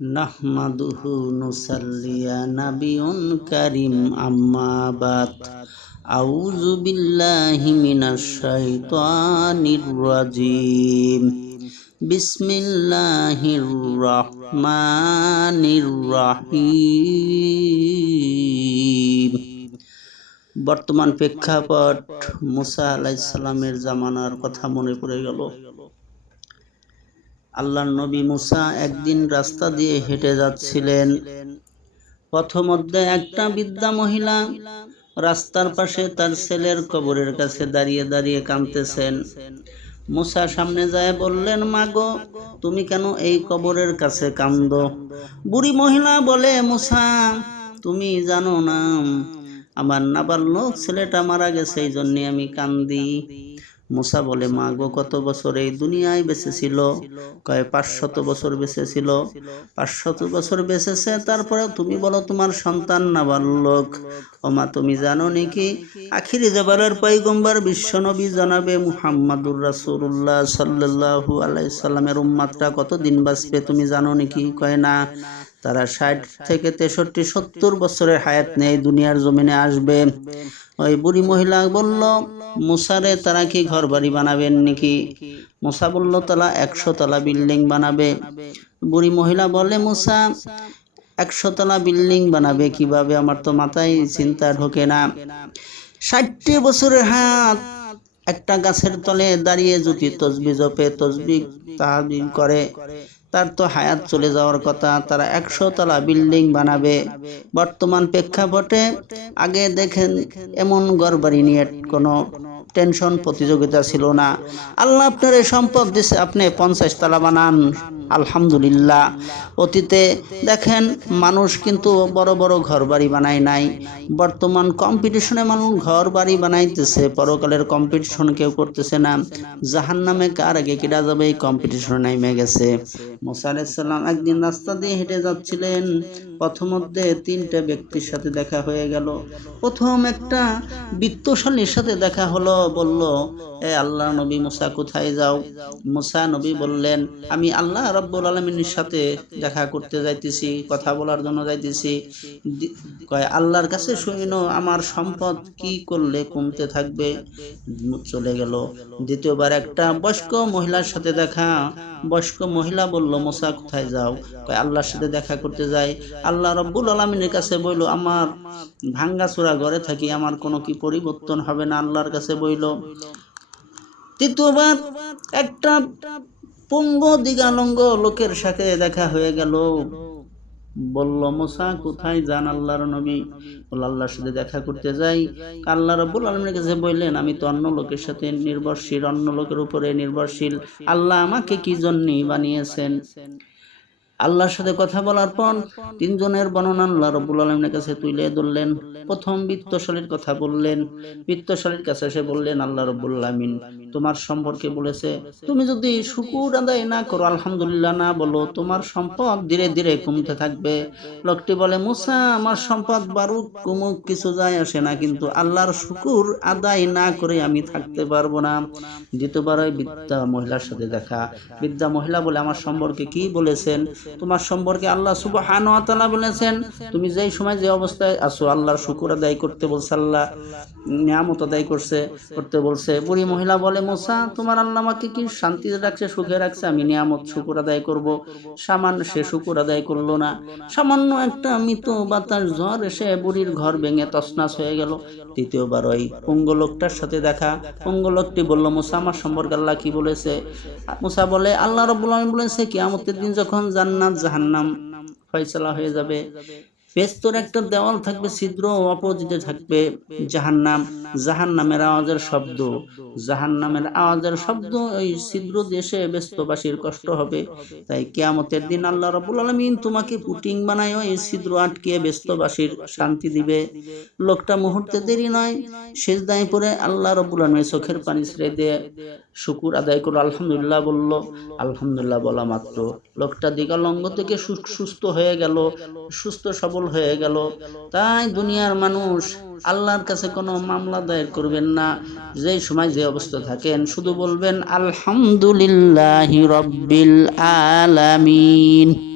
নাহমাদুহু নুসাল্লিয়া নাবিউন কারিম, আম্মা বাদ। আউযু বিল্লাহি মিনাশ শাইতানির রাজিম। বিসমিল্লাহির রহমানির রহিম। বর্তমান প্রেক্ষাপট মুসা আলাইসাল্লামের জামানার কথা মনে পড়ে গেল। আল্লাহর নবী মুসা একদিন রাস্তা দিয়ে হেঁটে যাচ্ছিলেন। পথমধ্যে একটা বৃদ্ধা মহিলা রাস্তার পাশে তার ছেলের কবরের কাছে দাঁড়িয়ে দাঁড়িয়ে কাঁদতেছেন। মুসা সামনে যায় বললেন মাগো তুমি কেন এই কবরের কাছে কান্দ বুড়ি মহিলা বলে, মুসা, তুমি জানো না, আমার না নাবালক ছেলেটা মারা গেছে, এই জন্যে আমি কান্দি। মুসা বলে মা গো কত বছর এই দুনিয়ায় বেঁচে ছিল কয় পাঁচশত বছর বেঁচে ছিল পাঁচশত বছর বেঁচেছে? তারপরে তুমি বলো তোমার সন্তান না বাল্যক ও মা তুমি জানো নাকি? আখিরি জবারের পৈগম্বর বিশ্বনবী জানাবে মুহাম্মাদুর রাসূলুল্লাহ সাল্লাল্লাহু আলাইহি সাল্লামের উম্মাতটা কতদিন বাঁচবে তুমি জানো নাকি? কয় না। তারা ষাট থেকে তেষট্টি সত্তর বছরের হায়াত নেই দুনিয়ার জমিনে আসবে। ওই বুড়ি মহিলা বলল মুসারে তারা কি ঘর বাড়ি বানাবেন নাকি? মুসা বলল তারা একশো তলা বিল্ডিং বানাবে। বুড়ি মহিলা বলে মুসা একশো তলা বিল্ডিং বানাবে কীভাবে? আমার তো মাথায় চিন্তা ঢোকে না। ষাটটি বছরের হাত একটা গাছের তলে দাঁড়িয়ে যদি তসবি জপে তসবি তাহাবি করে। তার তো হায়াত চলে যাওয়ার কথা, তারা একশো তলা বিল্ডিং বানাবে। বর্তমান প্রেক্ষাপটে আগে দেখেন এমন গড়বাড়ি নিয়ে কোনো টেনশন, প্রতিযোগিতা ছিল না। আল্লাহ আপনার এই সম্পদ দিছে, আপনি পঞ্চাশ তালা বানান। আলহামদুলিল্লাহ। অতীতে দেখেন, মানুষ কিন্তু বড় বড় ঘর বাড়ি বানায় নাই। বর্তমান কম্পিটিশনে মানুষ ঘর বাড়ি বানাইতেছে, পরকালের কম্পিটিশন কেউ করতেছে না। জাহান নামে কার আগে কেটা যাবে, এই কম্পিটিশনে নেমে গেছে। মোসা আলাইসাল্লাম একদিন রাস্তা দিয়ে হেঁটে যাচ্ছিলেন। প্রথমধ্যে তিনটা ব্যক্তির সাথে দেখা হয়ে গেল। প্রথম একটা বিত্তশালীর সাথে দেখা হলো, বলল, এ আল্লাহ নবী মুসা, কোথায় যাও? মুসা নবী বললেন, আমি আল্লাহ রব্বুল আলমিনের সাথে দেখা করতে যাইতেছি, কথা বলার জন্য যাইতেছি। কয়, আল্লাহর কাছে শুনিনো আমার সম্পদ কি করলে কমতে থাকবে? চলে গেল। দ্বিতীয়বার একটা বয়স্ক মহিলার সাথে দেখা, বয়স্ক মহিলা বলল, মোসা, কোথায় যাও? কয়, আল্লাহর সাথে দেখা করতে যাই। আল্লাহ রব্বুল আলমিনের কাছে বইল, আমার ভাঙ্গা চূড়া ঘরে থাকি, আমার কোনো কি পরিবর্তন হবে না? আল্লাহর কাছে বইল, তৃতীয়বার একটা পঙ্গ দিগালঙ্গ লোকের সাথে দেখা হয়ে গেল। বলল, মোসা, কোথায় যান আল্লাহর নবী? বল আল্লাহর সাথে দেখা করতে যাই। আল্লাহ রব্বুল আলমের কাছে বললেন, আমি তো অন্য লোকের সাথে নির্ভরশীল, অন্য লোকের উপরে নির্ভরশীল। আল্লাহ আমাকে কি জন্যই বানিয়েছেন? আল্লাহর সাথে কথা বলার পর তিনজনের বর্ণনা আল্লাহ রব্বুল আলমের কাছে তুলে ধরলেন। প্রথম বৃত্তশালীর কথা বললেন। বৃত্তশালীর কাছে এসে বললেন, আল্লাহ রব্বুল আলমিন তোমার সম্পর্কে বলেছে, তুমি যদি শুকুর আদায় না করো, আলহামদুলিল্লাহ না বলো, তোমার সম্পদ ধীরে ধীরে কমতে থাকবে। লোকটি বলে, মুসা, আমার সম্পদ বারুক কুমুক কিছু যায় আসে না, কিন্তু আল্লাহর শুকুর আদায় না করে আমি থাকতে পারব না। দ্বিতীয়বার ওই বিদ্যা মহিলার সাথে দেখা। বিদ্যা মহিলা বলে, আমার সম্পর্কে কি বলেছেন? তোমার সম্পর্কে আল্লাহ সুবহান ওয়া বলেছেন, তুমি যেই সময় যে অবস্থায় আছো, আল্লাহর শুকুর আদায় করতে বলছে, আল্লাহ নিয়ামত আদায় করছে, করতে বলছে। বুড়ি মহিলা বলে মোসা, তোমার আল্লাহ আমাকে কি শান্তিতে রাখছে, সুখে রাখছে? আমি নিয়ামত শুকুর আদায় করব। সামান্য সে শুকুর আদায় করল না। সামান্য একটা মৃত বাতাস ঝড় এসে বুড়ির ঘর ভেঙে তছনাছ হয়ে গেল। তৃতীয়বার ওই পঙ্গলোকটার সাথে দেখা। পঙ্গলোকটি বলল, মুসা, আমার সম্পর্কে আল্লাহ কি বলেছে? মুসা বলে, আল্লাহ রব্বুল আলামিন বলেছে, কিয়ামতের দিন যখন জান্নাত জাহান্নাম ফয়সালা হয়ে যাবে পেস্তর একটা দেওয়াল থাকবে, ছিদ্র অপোজিটে থাকবে জাহান্নাম। জাহান্নামের আওয়াজের শব্দ, জাহান্নামের আওয়াজের শব্দ ওই ছিদ্র দেশে ব্যস্তবাসীর কষ্ট হবে। তাই কেয়ামতের দিন আল্লাহ রাব্বুল আলামিন তোমাকে পুটিং বানায় ওই ছিদ্র আটকে ব্যস্তবাসীর শান্তি দিবে। লোকটা মুহূর্তে দেরি নয় শেষ দায় পরে আল্লাহ রাব্বুল আলামিন চোখের পানি ছেড়ে দিয়ে শুকুর আদায় করে আলহামদুলিল্লাহ বলল, আলহামদুলিল্লাহ বলা মাত্র। লোকটা দিগালঙ্গ থেকে সুস্থ হয়ে গেল, সুস্থ সবল হয়ে গেল। তাই দুনিয়ার মানুষ আল্লাহর কাছে কোনো মামলা দায়ের করবেন না। যেই সময় যে অবস্থা থাকেন, শুধু বলবেন, আলহামদুলিল্লাহ রব্বিল আলামিন।